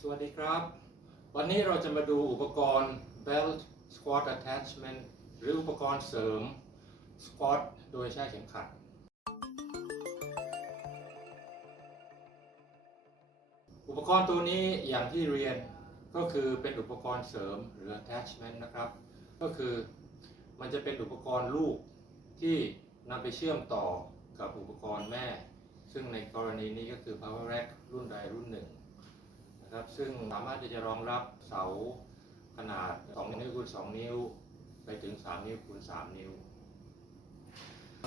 สวัสดีครับ วันนี้เราจะมาดูอุปกรณ์ belt squat attachment หรืออุปกรณ์เสริม squat โดยใช้เข็มขัด อุปกรณ์ตัวนี้อย่างที่เรียนก็คือเป็นอุปกรณ์เสริมหรือ attachment นะครับ ก็คือมันจะเป็นอุปกรณ์ลูกที่นำไปเชื่อมต่อกับอุปกรณ์แม่ ซึ่งในกรณีนี้ก็คือ power rack รุ่นใดรุ่นหนึ่ง นะครับซึ่งสามารถที่จะรองรับเสาขนาด 2 นิ้วคูณ2 นิ้ว ไปถึง 3 นิ้วคูณ3 นิ้ว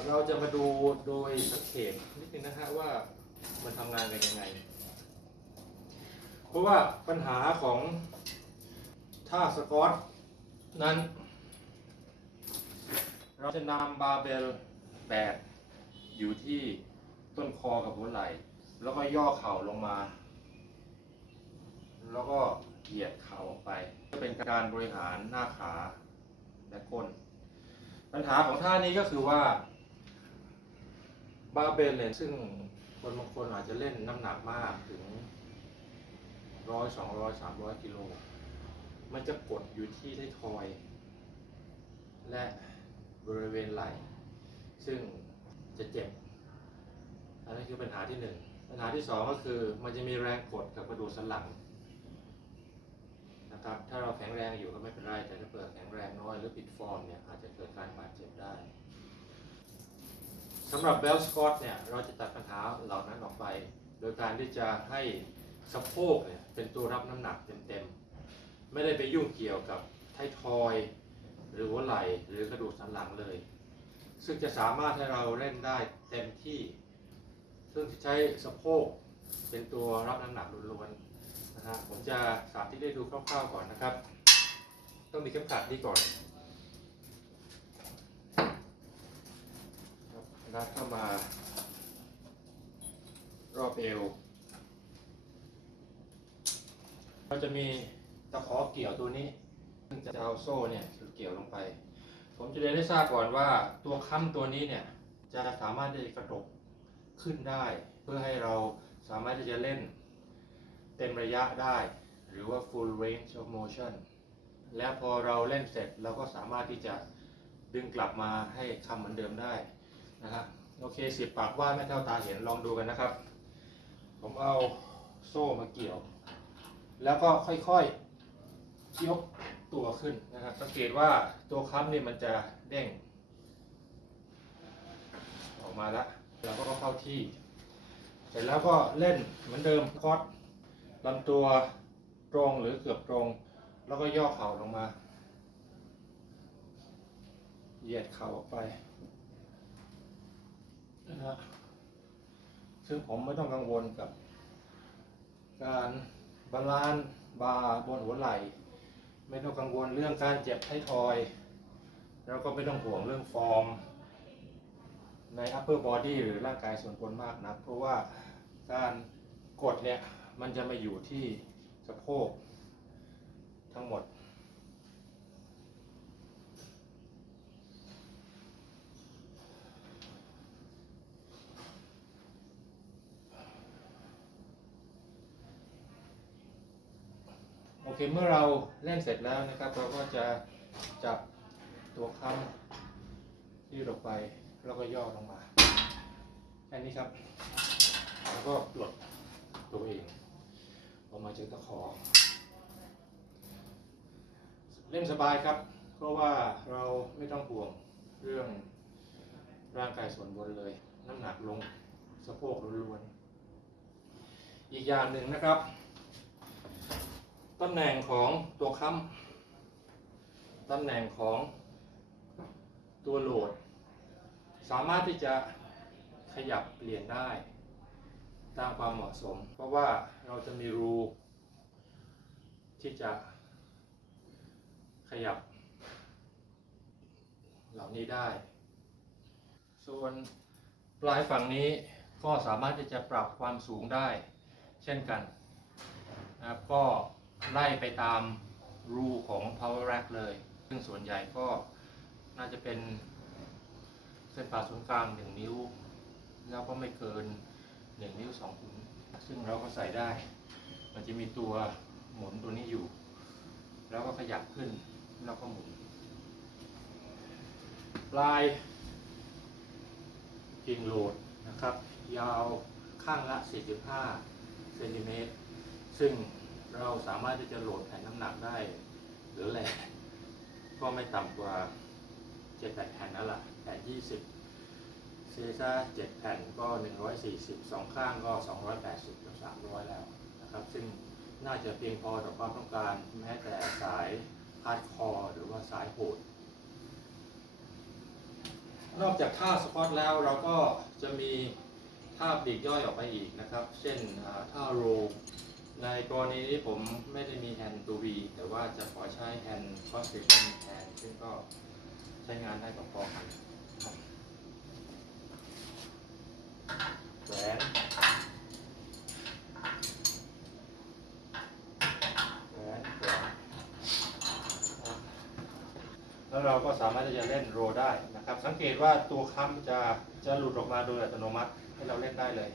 เราจะมาดูโดยสังเกตนิดนึงนะฮะว่ามันทำงานกันยังไง เพราะว่าปัญหาของท่าสกอตนั้น เราจะนำบาเบลแบกอยู่ที่ต้นคอกับหัวไหล่ แล้วก็ย่อเข่าลงมา แล้วก็เหยียดเข่าออกไปจะเป็นการบริหารหน้าขาและก้น ปัญหาของท่านี้ก็คือว่าบาเบลเนี่ยซึ่งคนบางคนอาจจะเล่นน้ำหนักมากถึงร้อยสองร้อยสามร้อยกิโล มันจะกดอยู่ที่ท้ายทอย และบริเวณไหล่ ซึ่งจะเจ็บ อันนี้คือปัญหาที่หนึ่ง ปัญหาที่สองก็คือมันจะมีแรงกดกับกระดูกสันหลัง นะครับ ถ้าเราแข็งแรงอยู่ก็ไม่เป็นไร แต่ถ้าเปิดแข็งแรงน้อยหรือผิดฟอร์มเนี่ยอาจจะเกิดการบาดเจ็บได้สำหรับเบลสกอตเนี่ยเราจะตัดปัญหาเหล่านั้นออกไป โดยการที่จะให้สะโพกเนี่ยเป็นตัวรับน้ำหนักเต็มๆ ไม่ได้ไปยุ่งเกี่ยวกับไททอย หรือหัวไหล่หรือกระดูกสันหลังเลย ซึ่งจะสามารถให้เราเล่นได้เต็มที่ ซึ่งใช้สะโพกเป็นตัวรับน้ำหนักล้วนๆ นะฮะผมจะสาธิตให้ดูคร่าวๆก่อนนะครับ ต้องมีเข็มขัดนี่ก่อนครับรัดเข้ามา รอบเอวเราจะมีตะขอเกี่ยวตัวนี้ซึ่งจะเอาโซ่เนี่ยเกี่ยวลงไป ผมจะเรียนให้ทราบก่อนว่าตัวค้ำตัวนี้เนี่ยจะสามารถที่จะกระดกขึ้นได้ เพื่อให้เราสามารถที่จะเล่น เต็มระยะได้ หรือว่า full range of motion และพอเราเล่นเสร็จเราก็สามารถที่จะดึงกลับมาให้คำเหมือนเดิมได้นะครับโอเคสิบปากว่าไม่เท่าตาเห็นลองดูกันนะครับ ผมเอาโซ่มาเกี่ยว แล้วก็ค่อยๆยกตัวขึ้นนะครับสังเกตว่าตัวค้ำนี่มันจะเด้ง ออกมาแล้วแล้วก็เข้าที่ เสร็จแล้วก็เล่นเหมือนเดิมคอด ลำตัวตรงหรือเกือบตรง แล้วก็ย่อเข่าลงมา เหยียดเข่าออกไปนะฮะซึ่งผมไม่ต้องกังวลกับ การบาลานซ์บาบนหัวไหล่ ไม่ต้องกังวลเรื่องการเจ็บไททอย แล้วก็ไม่ต้องห่วงเรื่องฟอร์ม ใน upper body หรือร่างกายส่วนบนมากนะเพราะว่าการกดเนี่ย มันจะมาอยู่ที่สะโพกทั้งหมด โอเค เมื่อเราเล่นเสร็จแล้วนะครับ เราก็จะจับตัวค้ำยืดออกไป แล้วก็ย่อลงมาแค่นี้ครับ แล้วก็ปลดตัวเอง ออกมาจากตะขอ เล่นสบายครับ เพราะว่าเราไม่ต้องห่วงเรื่องร่างกายส่วนบนเลย น้ำหนักลงสะโพกล้วนๆอีกอย่างหนึ่งนะครับตำแหน่งของตัวค้ำตำแหน่งของตัวโหลด สามารถที่จะขยับเปลี่ยนได้ ตามความเหมาะสม เพราะว่าเราจะมีรู ที่จะขยับ เหล่านี้ได้ ส่วนปลายฝั่งนี้ก็สามารถที่จะปรับความสูงได้ เช่นกันนะครับก็ไล่ไปตามรูของ power rack เลย ซึ่งส่วนใหญ่ก็น่าจะเป็นเส้นผ่าศูนย์กลาง 1 นิ้ว แล้วก็ไม่เกิน 1นิ้ว2ขุนซึ่งเราก็ใส่ได้ มันจะมีตัวหมุนตัวนี้อยู่ แล้วก็ขยับขึ้นแล้วก็หมุน ปลายกิ่งโหลดนะครับ ยาวข้างละ 45 เซนติเมตร ซึ่งเราสามารถที่จะโหลดแผ่นน้ำหนักได้ หรือแหละก็ไม่ต่ำกว่า7 8แผ่นนั่นแหละแผ่น20 เซซ่า7แผ่นก็ 140สองข้างก็ 280กับ300 แล้วนะครับ ซึ่งน่าจะเพียงพอต่อความต้องการแม้แต่สายฮาร์ดคอร์หรือว่าสายโหดนอกจากท่าสควอตแล้วเราก็จะมีท่าปลีกย่อยออกไปอีกนะครับ เช่นท่าโรลในกรณีนี้ผมไม่ได้มีแฮนด์ตัว V แต่ว่าจะขอใช้แฮนด์คอสเ t ชันแทนซึ่งก็ใช้งานได้พอๆกันครับแหวนแหวนแหวน แล้ว เราก็สามารถที่จะเล่นโรได้นะครับ สังเกตว่าตัวค้ำจะจะหลุดออกมาโดยอัตโนมัติให้เราเล่นได้เลย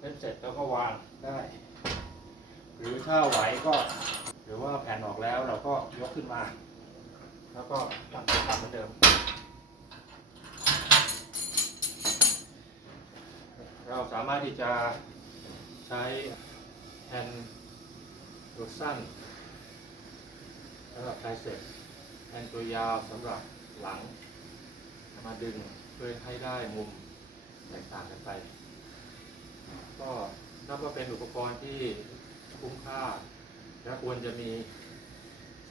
เล่นเสร็จแล้วก็วางได้ หรือถ้าไหวก็ หรือว่าแผ่นออกแล้วเราก็ยกขึ้นมา แล้วก็ตั้งตัวกลับเหมือนเดิม เราสามารถที่จะใช้แฮนตัวสั้นสำหรับไทเซ็ตแฮนตัวยาวสำหรับหลัง มาดึงเพื่อให้ได้มุมแตกต่างกันไป ก็นับว่าเป็นอุปกรณ์ที่คุ้มค่า และควรจะมี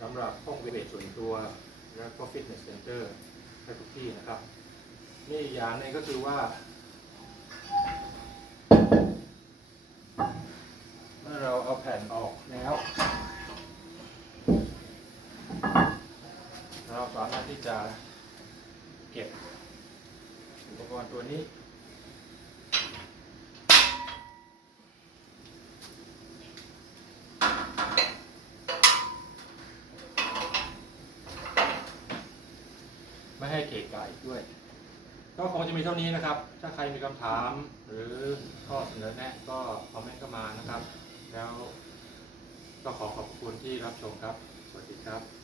สำหรับห้องเวทส่วนตัว แล้วก็ฟิตเนสเซ็นเตอร์ให้ทุกที่นะครับ นี่อย่างนึงก็คือว่าเมื่อเราเอาแผ่นออกแล้ว เราสามารถที่จะเก็บอุปกรณ์ตัวนี้ ไม่ให้เกะกะอีกด้วย ก็คงจะมีเท่านี้นะครับ ถ้าใครมีคำถาม หรือข้อเสนอแนะก็คอมเมนต์เข้ามานะครับ แล้วก็ขอขอบคุณที่รับชมครับ สวัสดีครับ